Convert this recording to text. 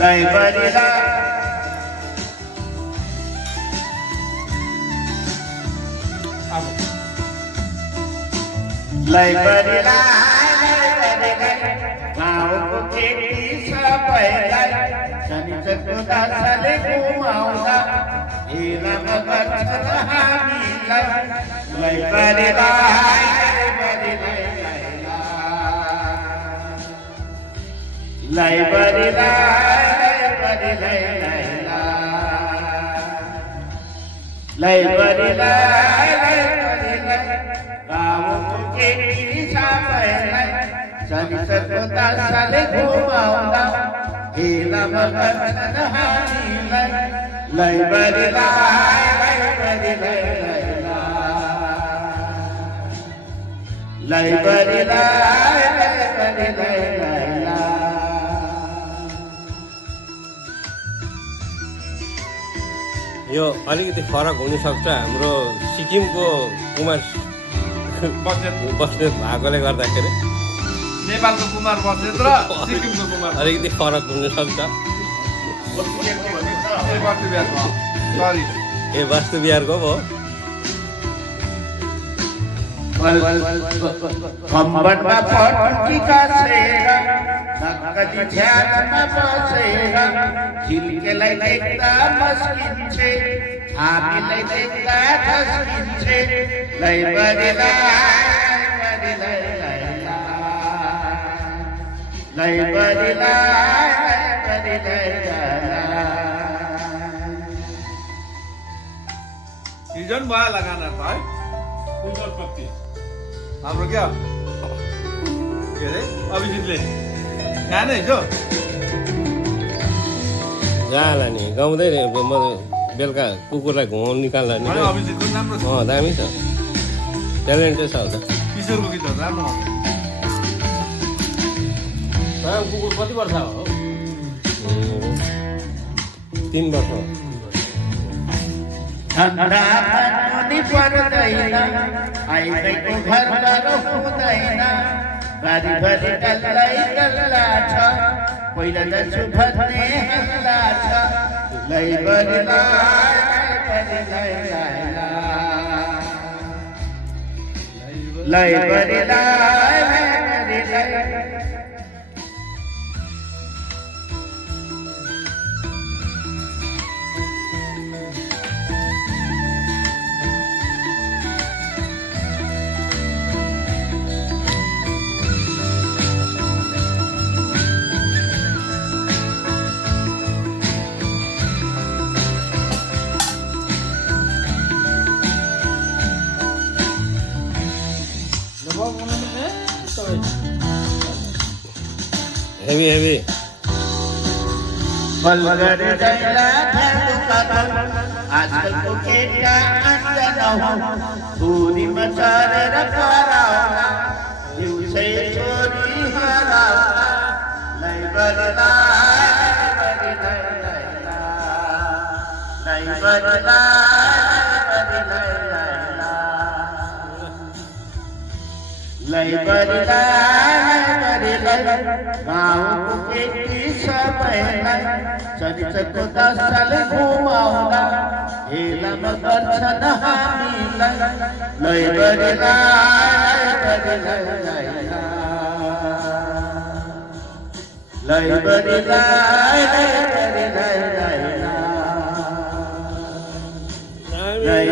लै बरिला लै बरिला गाउँको केटी सबैलाई शनिचरको दासले घुमाउँदा हेलामा गर्छन् हामीलाई लै बरिला लै बरिला लै बरिला गाउँको केटी सबैलाई शनिचरको दासले घुमाउँदा हेलामा गर्छन् हामीलाई लै बरिला लै बरिला यो अलिकति फरक हुनसक्छ हाम्रो सिक्किमको कुमार बस्नेत भएकोले गर्दाखेरि नेपालको कुमार बस्नेत र सिक्किमको कुमार अलिकति फरक हुनसक्छ। सरी ए वास्तु बिहारको पो खम्बटमा पटुकी कसेर नक्कली झ्यालमा बसेर झिल्केलाई देख्दा मस्किन्छे हामीलाई देख्दा ठस्किन्छे लै बरिला लै बरिला सिजन भयो लगाना त है हाम्रो क्या के अरे अभिजितले गानै हिजो जहाँला नि गाउँदै म बेलुका कुकुरलाई घुमाउनु निकाल्दा नि अभिजितको पनि राम्रो छ दामी छ ट्यालेन्टै छ त किशोरको गीतहरू राम्रो आउँछ कुकुर कति वर्ष हो 3 वर्ष हो। ठन्डा पनि पर्दैन आइदैको घरमा हुँदैन बारीभरि डल्ला छ पहिला जान्छु भन्ने हल्ला छ लै बरिला लै बरिला हेभी बलगर दैला आजकलको केटा अन्त छोरी मचारेर कराउला दिउँसै छोरी हराउला लै बरिला लै बरिला लै बरिला गाउँको केटी सबैलाई शनिचरको दासले घुमाउँदा हेलामा गर्छन् हामीलाई लै बरिला लै बरिला लै